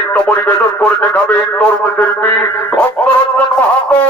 নৃত্য পরিবেশন করে দেখাবেন তরুণ শিল্পী ভক্তরঞ্জন মাহাতো।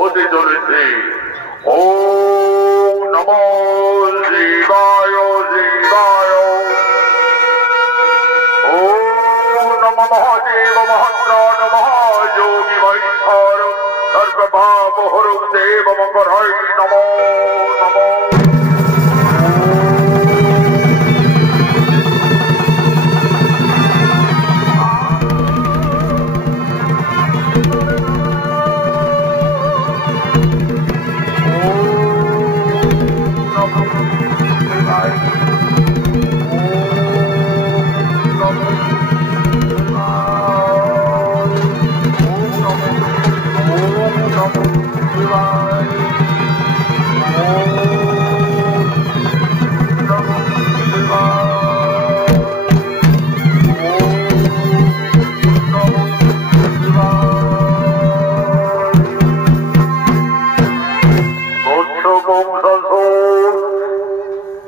হতে চলেছে। ওম নমো শিবায় শিবায়। ওম নমো মহাদেব মহাপ্রাণ মহাযোগী মহেশ্বর সর্বভাব হরং দেব মকরায় নমো নমো।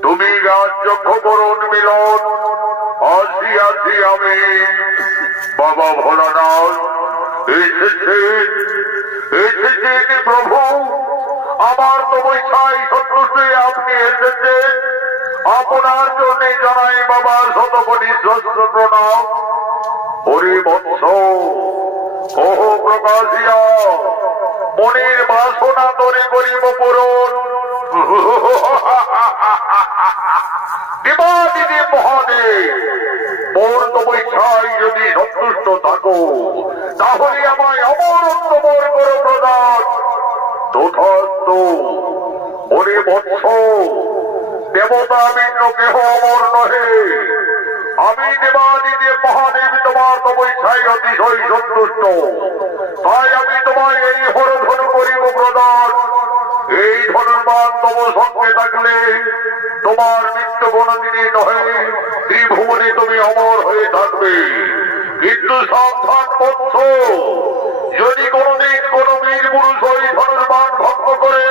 তুমি রাজ্য খবরণ মিলন আসি আমি বাবা ভোলানাথ এসেছেন প্রভু। আমার তপস্যায় সন্তুষ্ট আপনি এসেছেন। আপনার জন্য জানাই বাবা শতকোটি সহস্র প্রণাম। হরি বৎস কহ প্রকাশিয়া মনের বাসনা তরে করিব পূরণ। দেবাদিদি মহাদেব মোর তপস্যায় যদি সন্তুষ্ট থাকো তাহলে আমায় অমরত্ব মোর করো প্রদান। তথাস্তু। হরি বৎস দেবতা ভিন্ন কেহ অমর নহে। আমি দেবাদিদি মহাদেব তোমার তপস্যায় অতিশয় সন্তুষ্ট। তাই আমি তোমায় এই হরধন করিব প্রদান। এই ধনুর্বাণ তব সঙ্গে থাকলে তোমার মৃত্যু কোনদিনই নহে, ত্রিভুবনে তুমি অমর হয়ে থাকবে। কিন্তু সাবধান বৎস, যদি কোনদিন কোন বীর পুরুষ ওই ধনুর্বাণ ভঙ্গ করে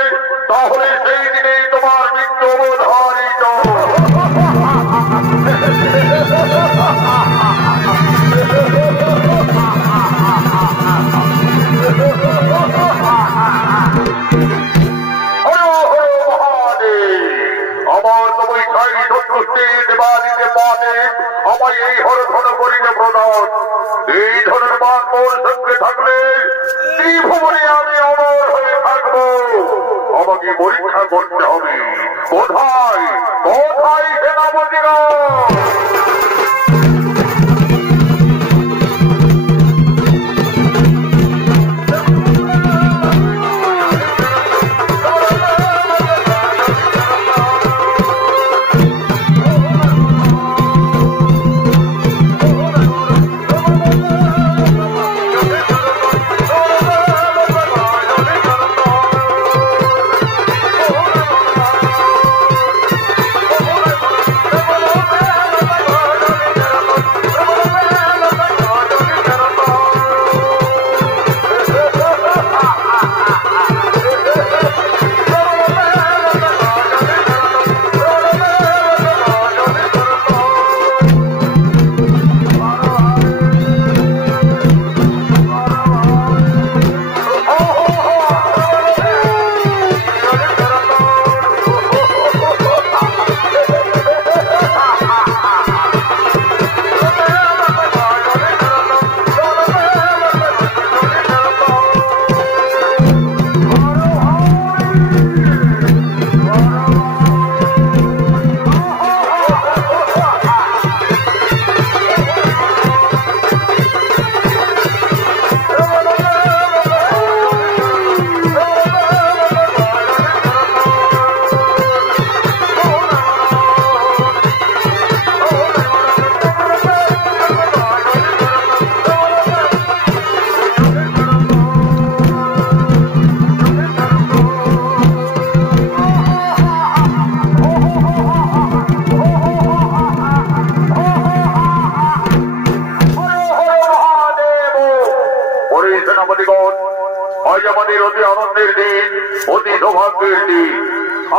তাহলে সেই দিনেই তোমার মৃত্যু অবধারিত। আমার তপস্যায় সন্তুষ্টি দেবাদিতে মহাদেব আমায় এই হরধন করিতে প্রদান। এই ধনুর্বাণ মোর সঙ্গে থাকলে ত্রিভুবনে আমি অমর হয়ে থাকবো। আমাকে পরীক্ষা করতে হবে। কোথায় কোথায় সেনাপতিরা?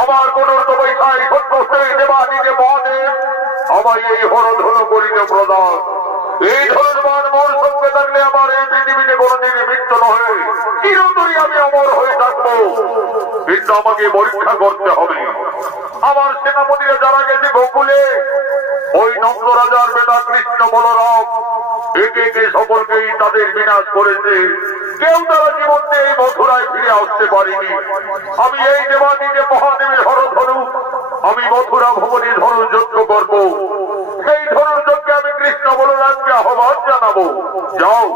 আমার কোন তপস্যায় সন্তুষ্ট দেবাদিতে মহাদেব আমায় এই হরধন করিতে প্রদান। এই ধর্মবান মোর সঙ্গে থাকলে আমার এই পৃথিবীতে কোনোদিন মৃত্যু নয়, চিরতরই আমি অমর হয়ে থাকবো। কিন্তু আমাকে পরীক্ষা করতে হবে। আমার সেনাপতিরা যারা গেছে গোকুলে, ওই নন্দ রাজার বেটা কৃষ্ণ বলরাম একে একে সকলকেই তাদের বিনাশ করেছে। কেউ তারা জীবনে এই মথুরায় ফিরে আসতে পারেনি। আমি এই দেবাদিকে মহাদেবের হরধনু, আমি মথুরা ভবনে ধনুর্যজ্ঞ করব। সেই ধনুর্যজ্ঞে আমি কৃষ্ণ বলরামকে আহ্বান জানাবো। যাও,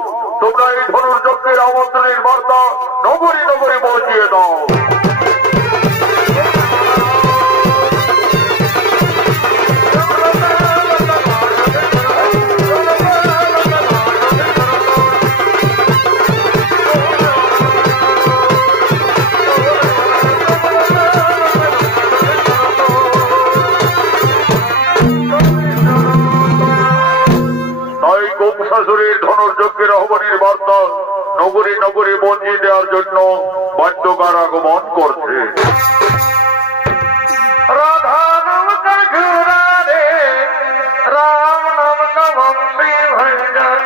তোমরা এই ধনুর্যজ্ঞের আমন্ত্রণের বার্তা নগরী নগরী পৌঁছিয়ে দাও। শাশুড়ির ধনুর্যজ্ঞের আহ্বানের বার্তা নগরী নগরী পৌঁছিয়ে দেওয়ার জন্য বাদ্যকার আগমন করছে। রাধা নাম কা ঘোরা রে, রাম নাম কা বংশী ভঞ্জন,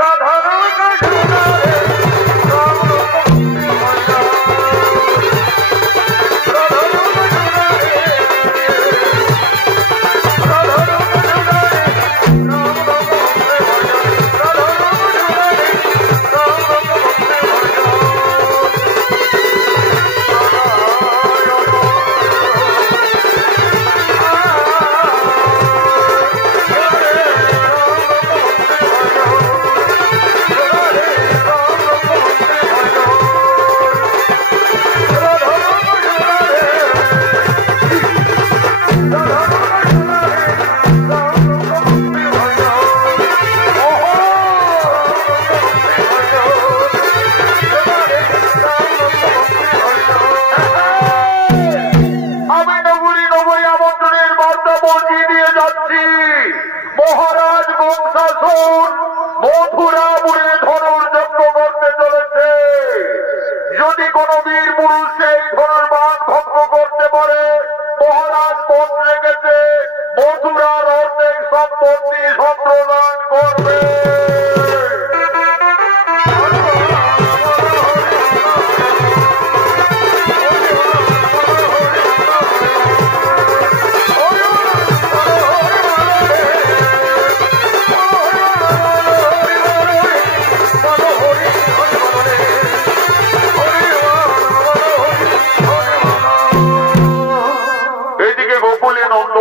রাধা নাম কা ঘোরা রে, রাম নাম কা বংশী ভঞ্জন, রাধা নাম কা ঘোরা রে, রাধা নাম কা ঘোরা রে, রাম নাম মহারাজ বংশাসুর মথুরাপুরে ধনুর্যজ্ঞ করতে চলেছে। যদি কোন বীর পুরুষ সেই ধনুর্বাণ ভঙ্গ করতে পারে, মহারাজ বন রেখেছে মথুরার অর্ধেক সম্পত্তি সম্প্রদান করবে।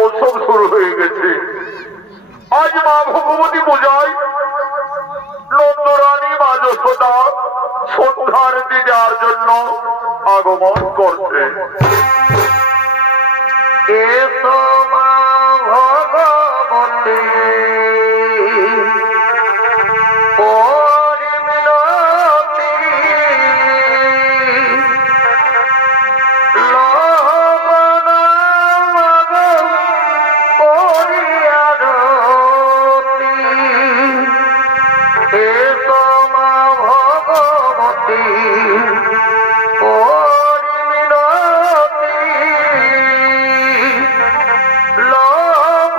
উৎসব শুরু হয়ে গেছে। আজ মা ভগবতী পূজায় নন্দরানী মা যশোদা সন্ধ্যারতি দেওয়ার জন্য আগমন করছে। এসো মা ভগবতী Love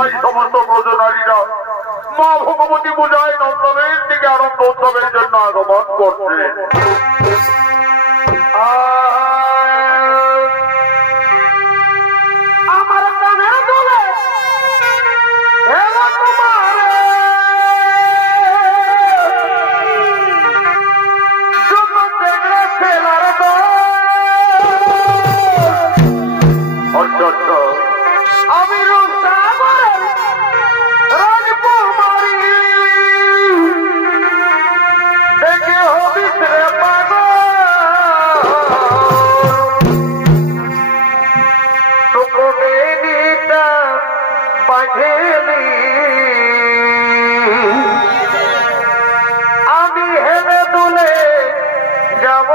আজ সমস্ত ব্রজনারীরা মা ভগবতী পূজায় নন্দনের দিকে আনন্দ উৎসবের জন্য আগমন করছে। আমার কানের দোলে এলো তোমার আমি রূপসাগরের রাজকুমারী দেখে হবিস রে পাগল তোকে বেনিটা বাঁধেলি আমি হেলে দুলে যাব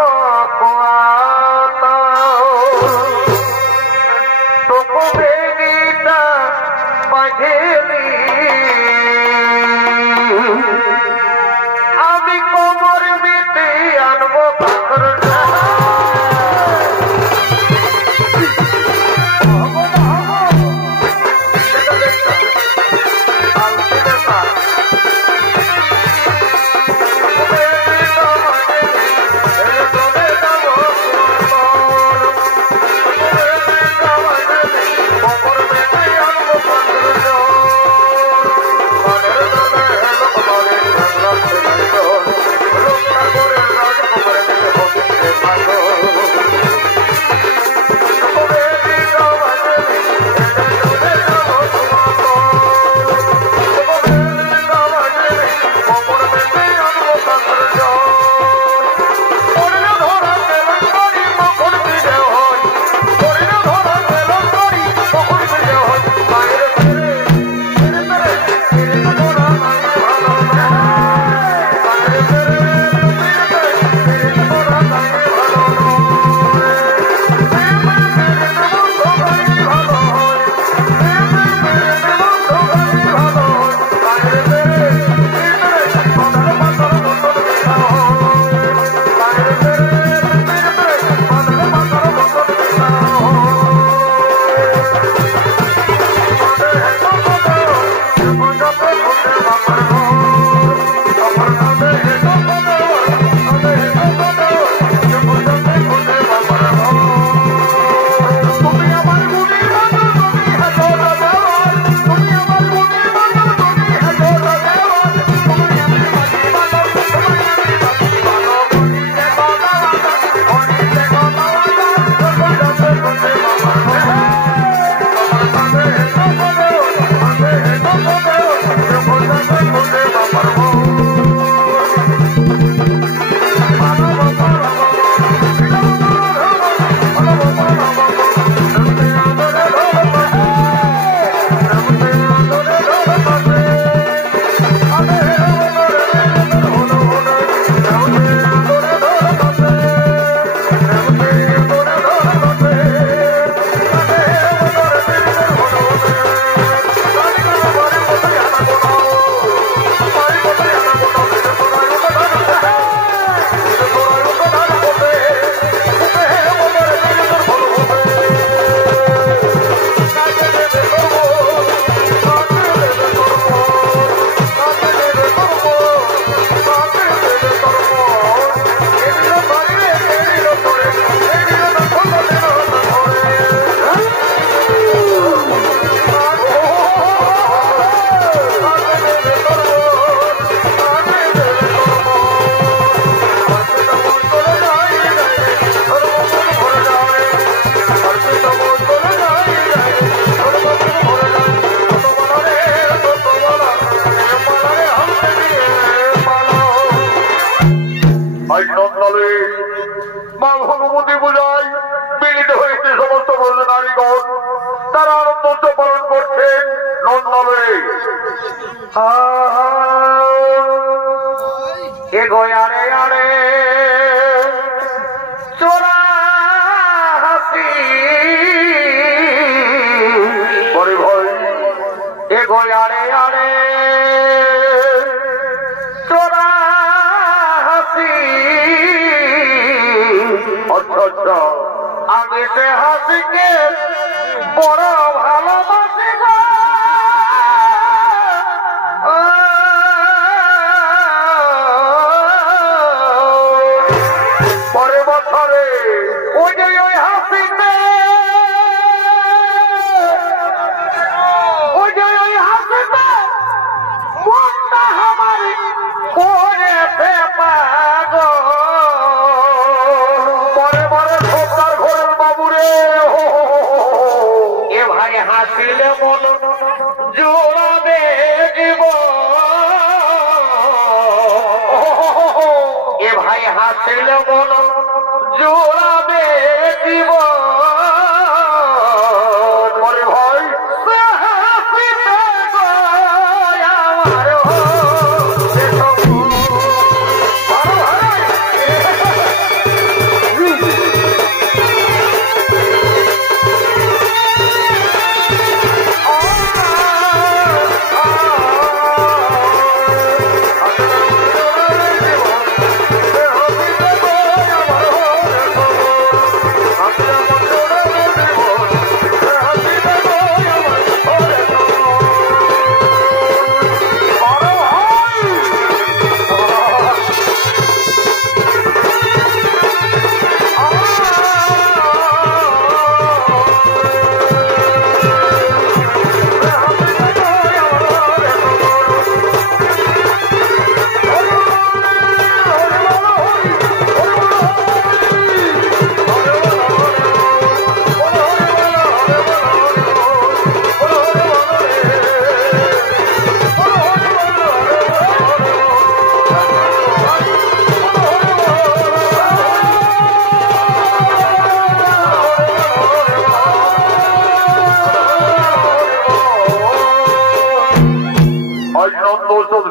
আমি কোমর মিটি আনবো পাথর মা ভগবতী পূজায় মিলিত হয়েছে সমস্ত ব্রজনারীগণ, তারা আনন্দ উৎসব পালন করছেন নন্দনে। এগো আরে আরে চোরা হাসি পরে ভাই এগো আরে আরে চোরা হাসি। আচ্ছা আচ্ছা, আমি সে হাসিকে বড় ভালোবাসি গো। হাসিলে মন জোড়াবে জীব এ ভাই হাসিলে মন জোড়াবে জীব বলে ভাই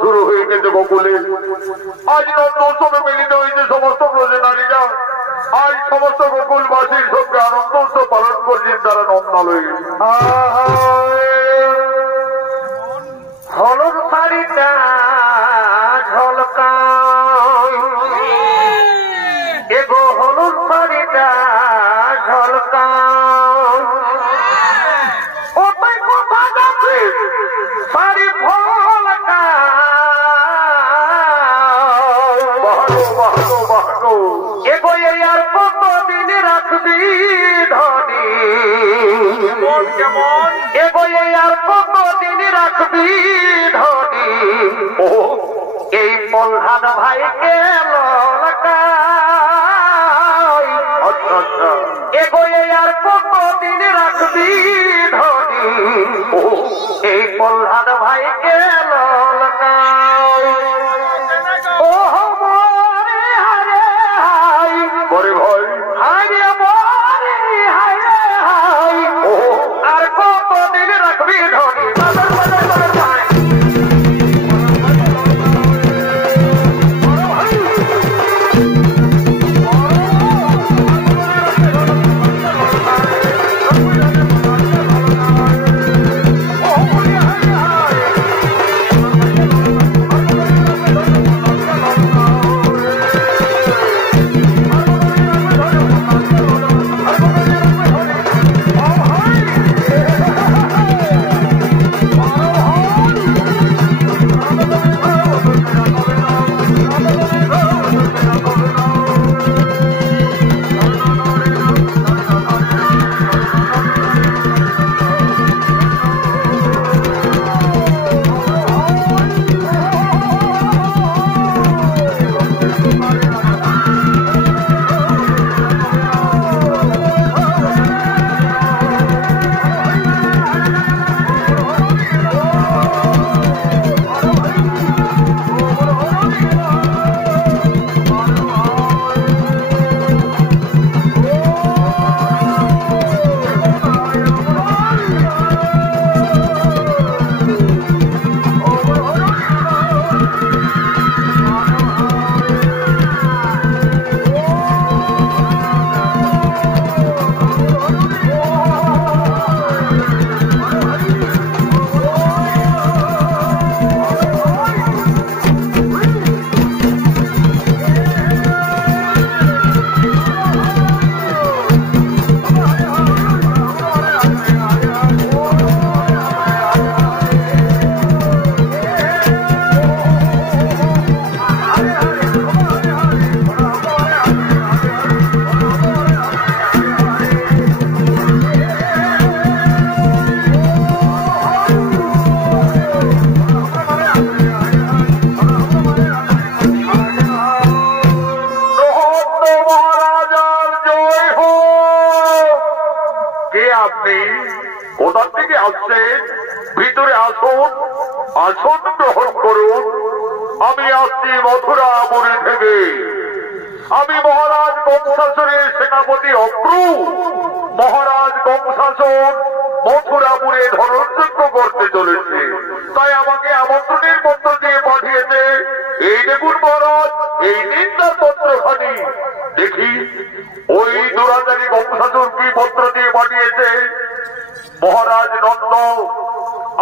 শুরু হয়ে গেছে গোকুলে। আজ নন্দোৎসবে মিলিত হয়েছে সমস্ত ব্রজনারীরা। আজ সমস্ত গোকুলবাসীর সঙ্গে আনন্দ উৎসব পালন করছেন তারা নন্দালয়ে। হলুদ শাড়িটা ঝলকা এগো হলুদ শাড়িটা ঝলকা ওটাই কথা যাচ্ছে শাড়ি ফলকা এগো আর কতদিন রাখবি ধনী এগো আর কতদিন রাখবি ধনী এই প্রধান ভাইকে ললকা এগো আর কতদিন রাখবি ধনী এই প্রধান ভাইকে ললকা ও মরে হারে হাই বরে ভাই হারে মরে হারে হাই আর কতদিন রাখবি ধনী বাজার বাজার বাজার ভাই আসন গ্রহণ করুন। আমি আসছি মথুরাপুরী থেকে। আমি মহারাজ কংসাসুরের সেনাপতি অক্রু। মহারাজ কংসাসুর মথুরাপুরে ধর্মযজ্ঞ করতে চলেছে, তাই আমাকে আমন্ত্রণের পত্র দিয়ে পাঠিয়েছে। এই দেখুন মহারাজ, এই নিন তার পত্রখানি। দেখি ওই দুরাচারী কংসাসুর কি পত্র দিয়ে পাঠিয়েছে। মহারাজ নন্দ,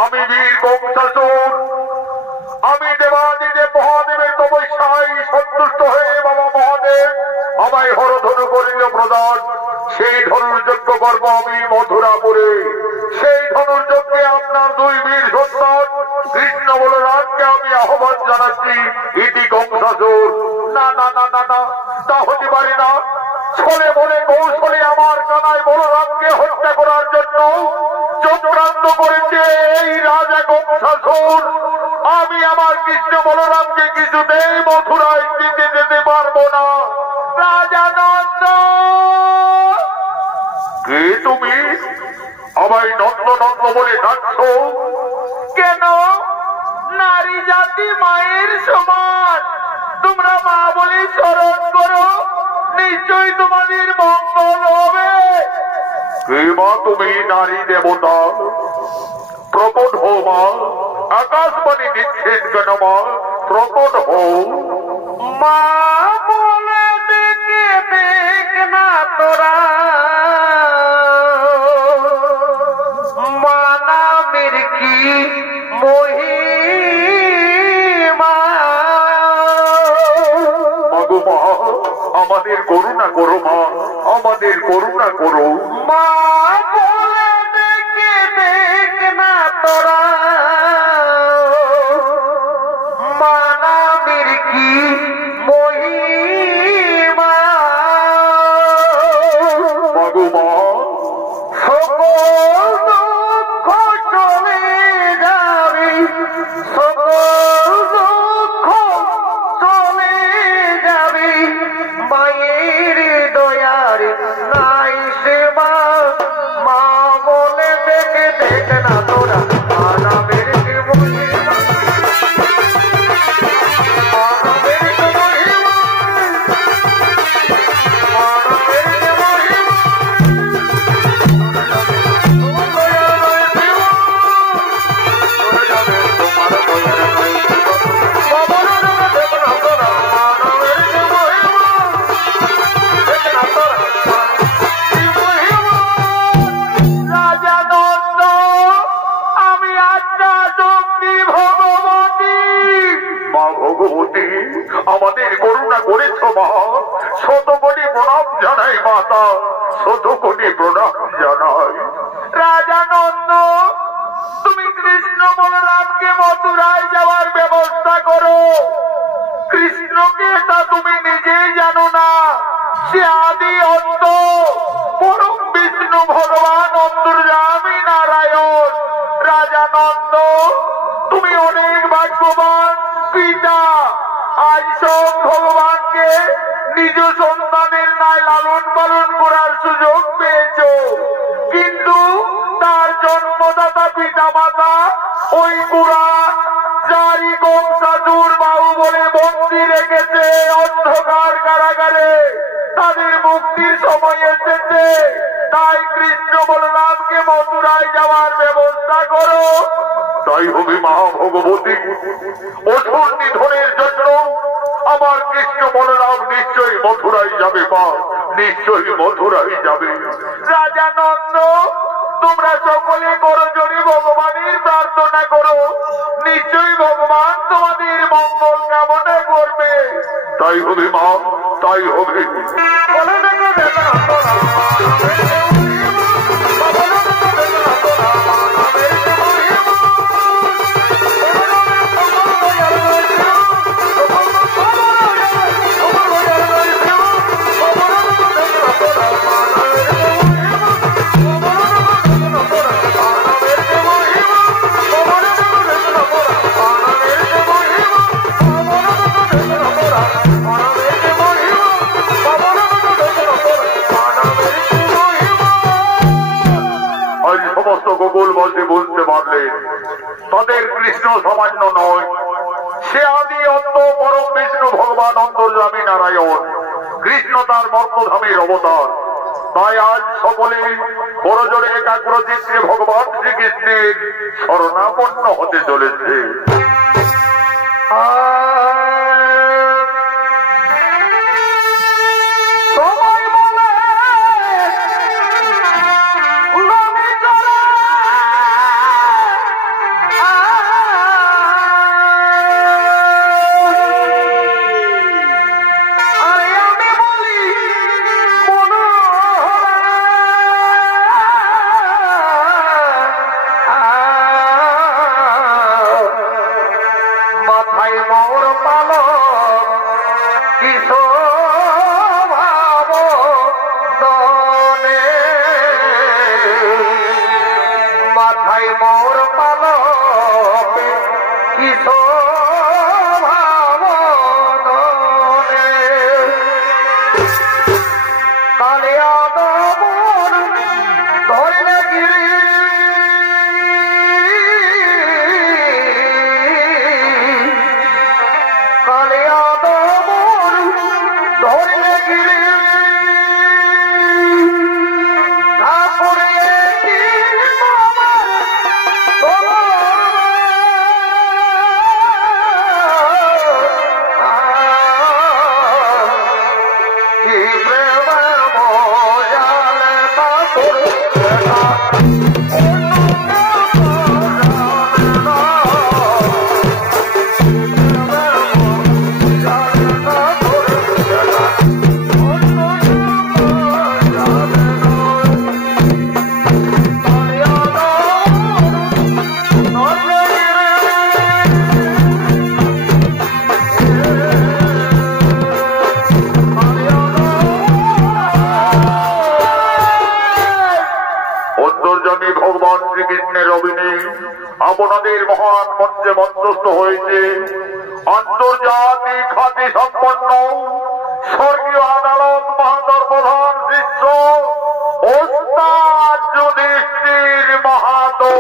আমি বীর কংসাসুর, আমি দেবাদিদেব মহাদেবের তপস্যায় সন্তুষ্ট হয়ে বাবা মহাদেব আমায় হরধনু করিল প্রদান। সেই ধনুর্যজ্ঞ করব আমি মথুরাপুরে। সেই ধনুর্যজ্ঞে আপনার দুই বীর সন্তান কৃষ্ণ বলরামকে আমি আহ্বান জানাচ্ছি। ইতি কংসাসুর। না না না না না, তা হতে পারে না। ছলে বলে কৌশলে আমার কানায় বলরামকে হত্যা করার জন্য চক্রান্ত করেছে এই রাজা কংসাসুর। আমি আমার কৃষ্ণ বলরামকে কিছুতেই মথুরায় দিতে যেতে পারবো না। রাজা নন্দ। কে তুমি? আমায় নন্দ নন্দ বলে ডাকছ কেন? নারী জাতি মায়ের সমান, তোমরা মা বলে স্মরণ করো, নিশ্চয়ই তোমাদের মঙ্গল হবে। কে মা তুমি? নারী দেবতা। প্রকট হও মা। আকাশবাণী দিচ্ছেন কেন মা? প্রকট হও। মা বলে দেখে দেখ না তোরা, মানামের কি মহিমা। মাগো মা, আমাদের করুণা করো মা, আমাদের করুণা করো। মা বলে দেখে দেখ না তোরা, মানামের কি মহিমা। মাগো মা, সকল দুঃখ চলে যাবে, সকল দুঃখ চলে যাবে, মায়ের দয়ার নাই সেবা। মা বলে দেখে দেখ না তোরা, মানবের মহিমা, মানবের মহিমা, মানবের মহিমা। রাজা নন্দ, আমি আজ্ঞা শক্তি ভগবতী। মা ভগবতী, আমাদের করুণা করেছ মা। শতকোটি প্রণাম জানাই মাতা, শতকোটি প্রণাম জানাই। রাজা নন্দ, তুমি কৃষ্ণ বলরামকে মথুরায় যাওয়ার ব্যবস্থা করো। কৃষ্ণকে তা তুমি নিজেই জানো না, সে আদি অন্ত পরম বিষ্ণু ভগবান অন্তর্যামী নারায়ণ। রাজা নন্দ, তুমি অনেক ভাগ্যবান পিতা। আজ সব ভগবানকে নিজ সন্তানের ন্যায় লালন পালন করার সুযোগ পেয়েছ, কিন্তু তার জন্মদাতা পিতা মাতা ওই কুড়া চারি কংসাসুর বাবু বলে বন্দী রেখেছে অন্ধকার কারাগারে। তাদের মুক্তির সময় এসেছে, তাই কৃষ্ণ বলরামকে মথুরায় যাওয়ার ব্যবস্থা করো। তাই হবে মা ভগবতী। অসুর নিধনের জন্য আমার কৃষ্ণ বলরাম নিশ্চয়ই মথুরায় যাবে মা, নিশ্চয়ই মথুরায় যাবে। রাজা নন্দ, তোমরা সকলে করজোড়ে ভগবানের প্রার্থনা করো, নিশ্চয়ই ভগবান তোমাদের মঙ্গল কামনা করবে। তাই হবে মা, তাই হবে। কৃষ্ণ সামান্য নয়, সে আদি অন্ত পরম বিষ্ণু ভগবান অন্তর্যামী নারায়ণ। কৃষ্ণ তার মর্তধামের অবতার। তাই আজ সকলে বড় জোরে একাগ্র চিত্রে ভগবান শ্রীকৃষ্ণের শরণাপন্ন হতে চলেছে। আপনাদের মহান মঞ্চে মঞ্চস্থ হয়েছে আন্তর্জাতিক খ্যাতি সম্পন্ন স্বর্গীয় আদালত মহাদর প্রধান শিষ্য ওস্তাদ যুধিষ্ঠির মাহাতো।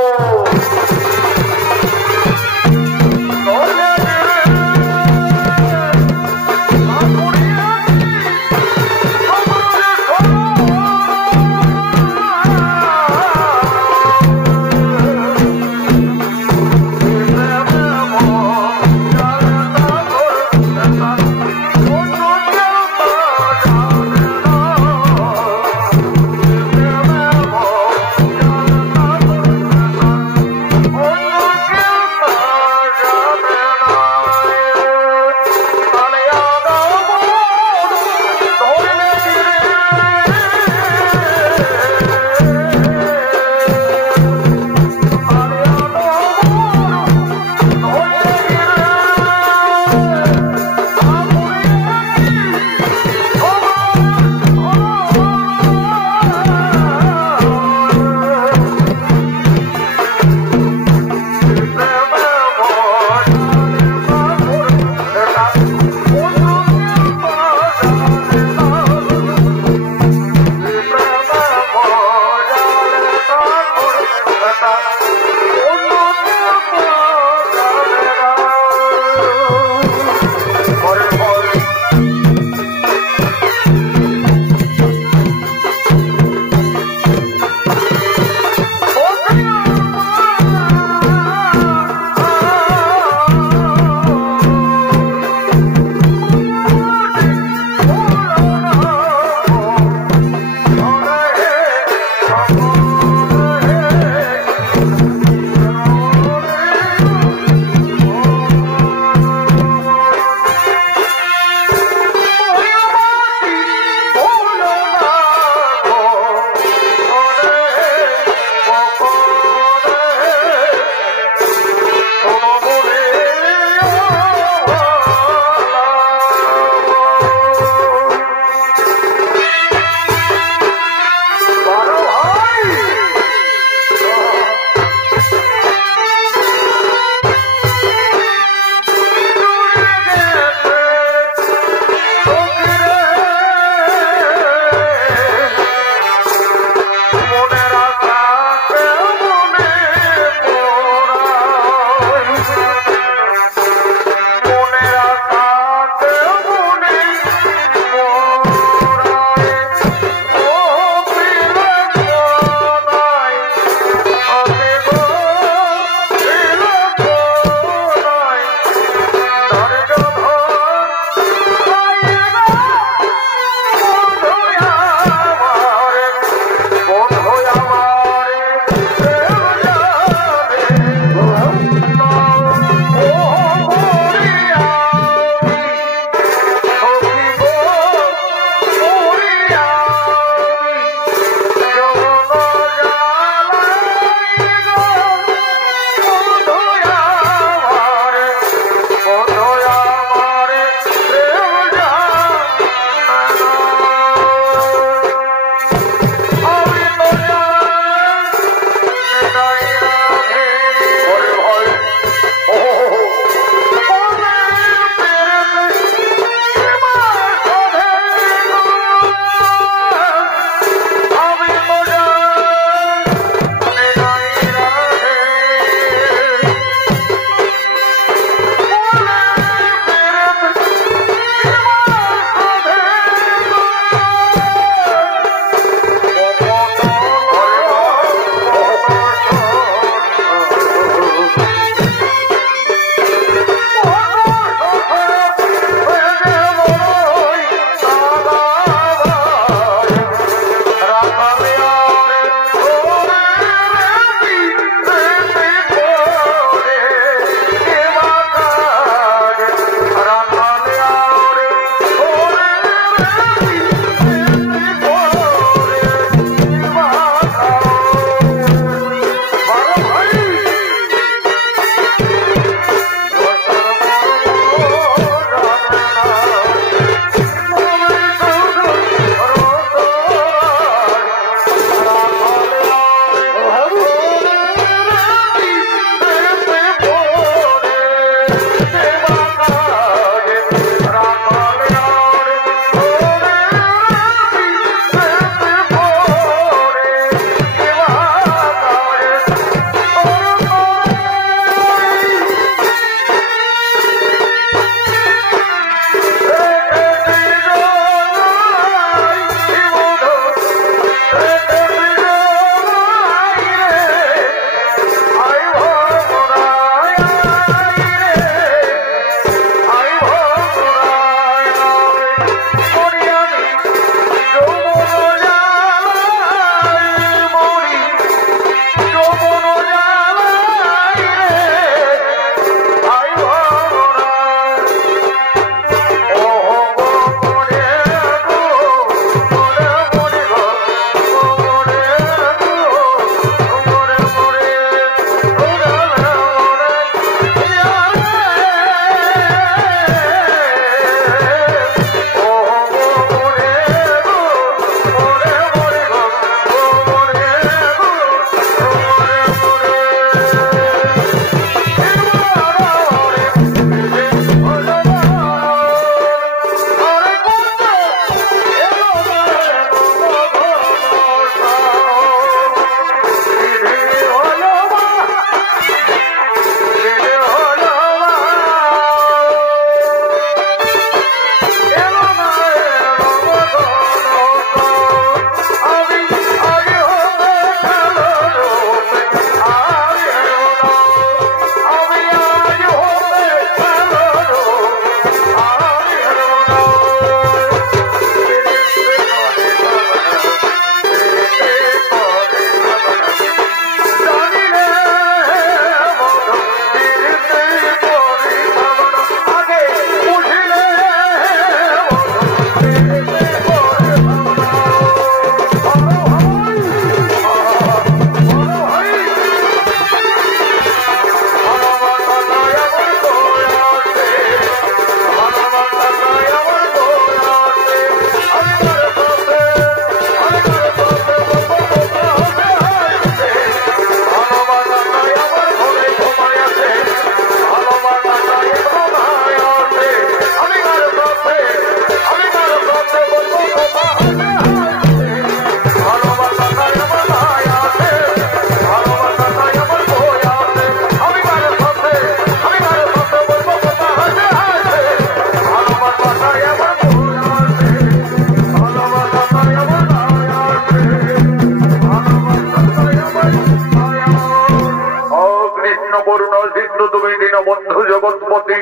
তুমি দীনবন্ধু জগৎপতি,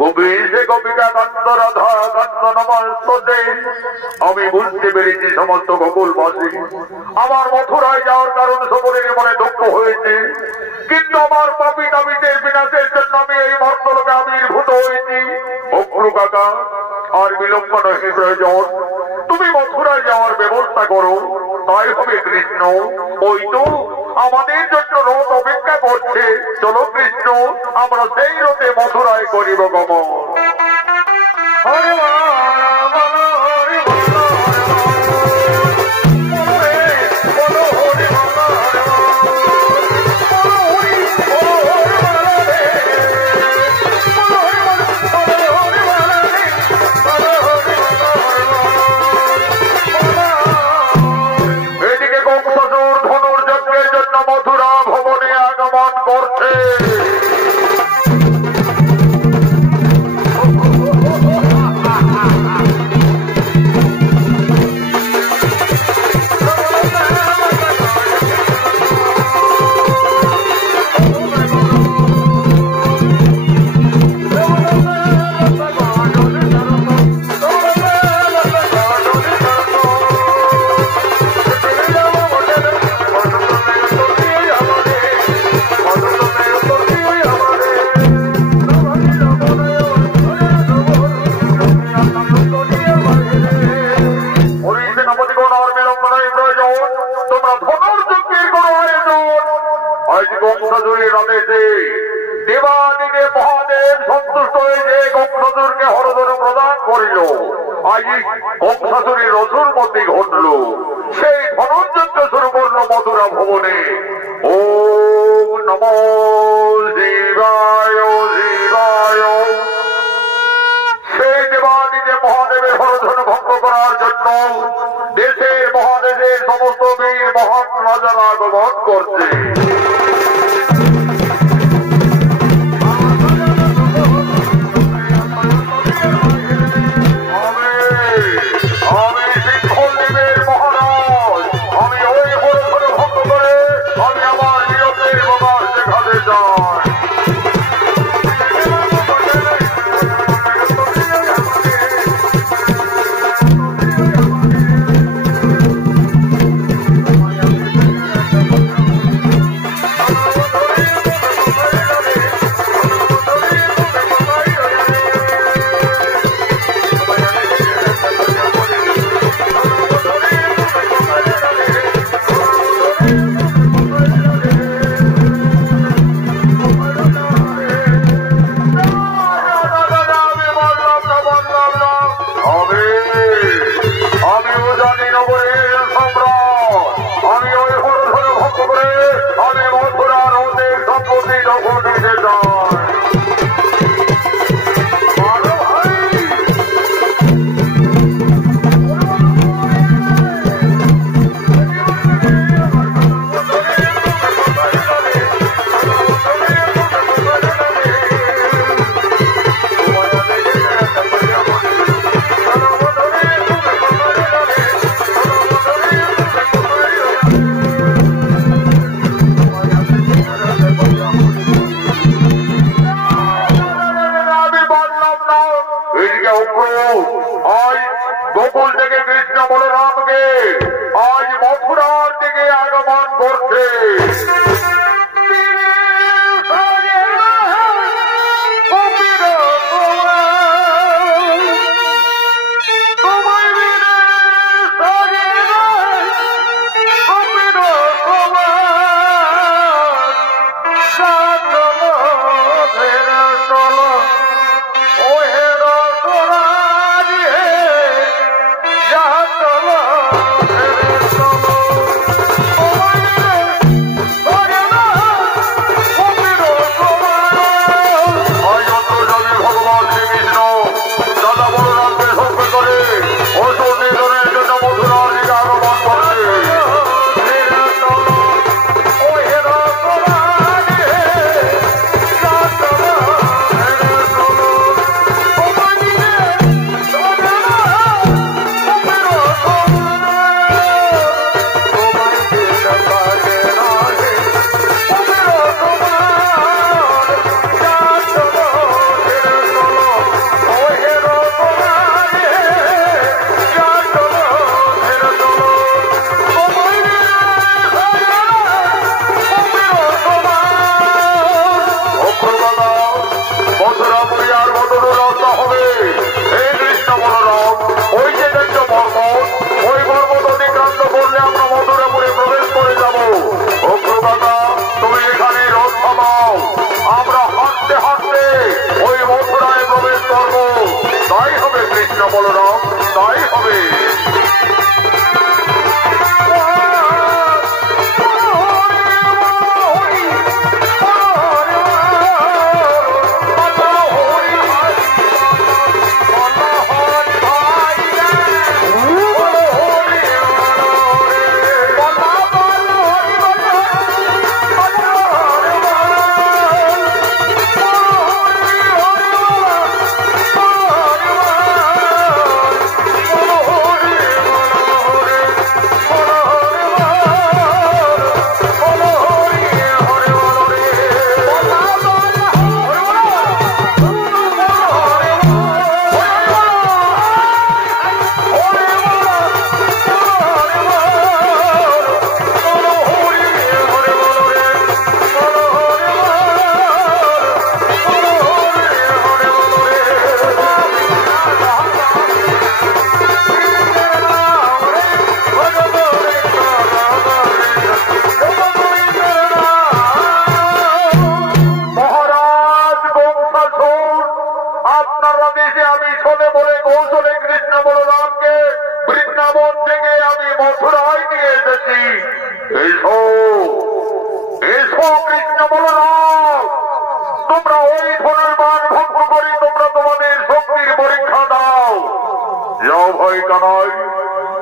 গোপীশে গোপিকা কান্ত রাধা কান্ত নমস্তে। আমি বুঝতে পেরেছি সমস্ত গোকুলবাসী আমার মথুরায় যাওয়ার কারণ সকলের মনে দুঃখ হয়েছে, কিন্তু আমার পাপী দাবিদের বিনাশের জন্য আমি এই মর্তলোকে আবির্ভূত হয়েছি। অগ্রু কাকা, আর বিলম্ব নহে প্রয়োজন, তুমি মথুরায় যাওয়ার ব্যবস্থা করো, তাই হবে কৃষ্ণ। ওই তো আমাদের জন্য রথ অপেক্ষা করছে, চলো কৃষ্ণ, আমরা সেই রথে মথুরায় করিব গমন। হরে মথুরা ভবনে আগমন করছে। দেবাদিদেব মহাদেব সন্তুষ্ট হয়েছে, কংসাসুরকে হরধনু প্রদান করিল। আজ কংসাসুরের অসুরমতি ঘটল, সেই ধনঞ্জয় শুরু করল মথুরা ভবনে। ওম নমো শিবায় শিবায়। সেই দেবাদিদেব মহাদেবের হরধনু ভঙ্গ করার জন্য দেশের মহাদেশের সমস্ত বীর মহান রাজারা আগমন করছে। আমি শিক্ষলদেবের মহারাজ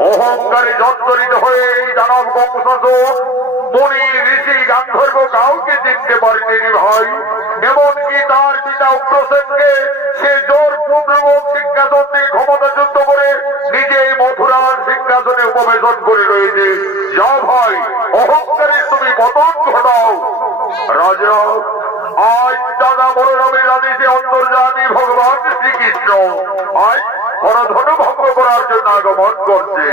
অহংকারে জর্জরিত হয়ে দানব বংশধর মুনি ঋষি গান্ধর্ব কাউকে চিনতে পারেনি ভাই। এমনকি তার পিতা উগ্রসেনকে সে জোরপূর্বক সিংহাসন দিয়ে ক্ষমতা যুদ্ধ করে নিজেই মথুরার সিংহাসনে উপবেশন করে রয়েছে। যাও ভাই, অহংকারে তুমি পতন ঘটাও। রাজা, আজ দাদা বলরামের আদেশে অন্তর্যামী ভগবান শ্রীকৃষ্ণ আজ হরধনু ভঙ্গ করার জন্য আগমন করছে।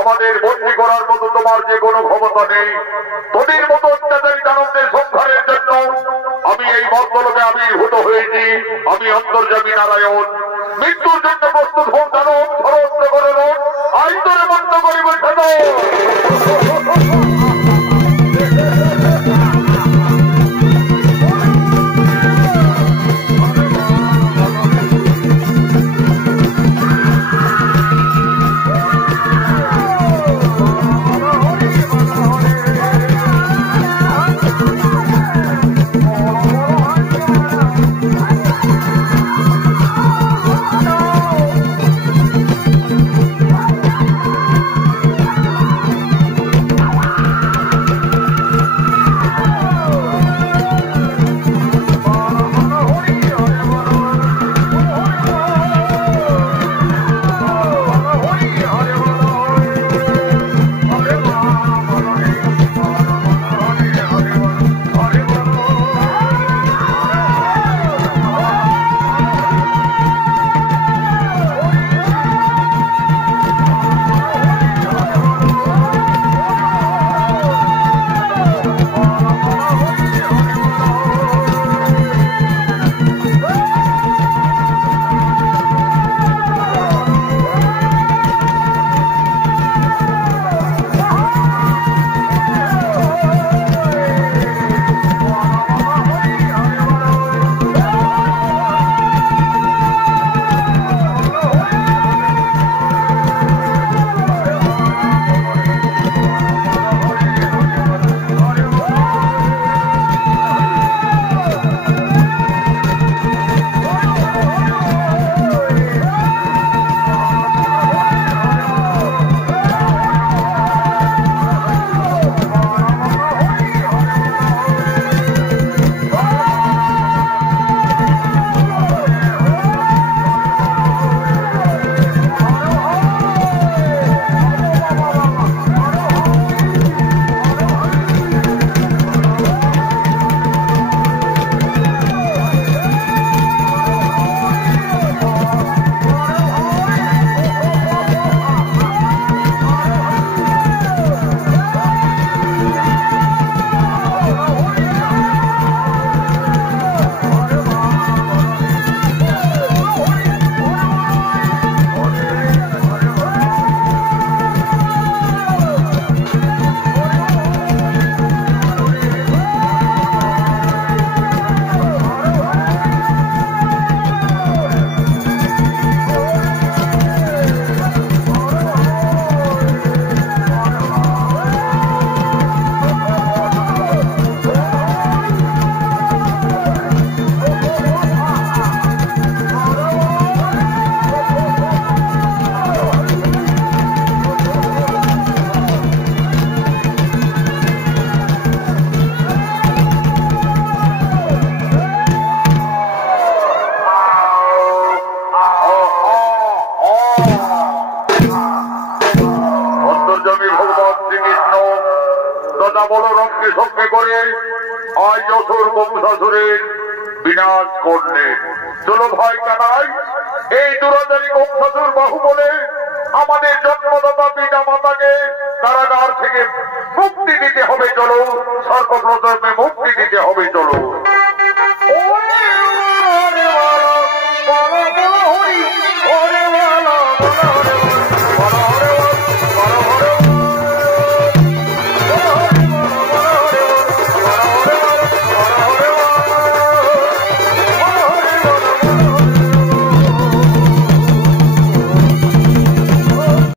আমাদের বন্দী করার মতো তোমার যে কোনো ক্ষমতা নেই। তোদের মতো অত্যাচারী দানবদের সংহারের জন্য আমি এই মর্তলোকে আবির্ভূত হয়েছি। আমি অন্তর্যামী নারায়ণ। মৃত্যুর জন্য প্রস্তুত হোক দানব, ষড়যন্ত্র করে লোক আইন ধরে বন্ধ করিব। না বলো রক্তে সঙ্গে করে আজ অসুর বংশাসুরের বিনাশ করলেন। চলো ভাই কানাই, এই দুরাচারী বংশাসুর বাহুবলে আমাদের জন্মদাতা পিতা মাতাকে কারাগার থেকে মুক্তি দিতে হবে। চলো সর্বপ্রথমে মুক্তি দিতে হবে। চলো।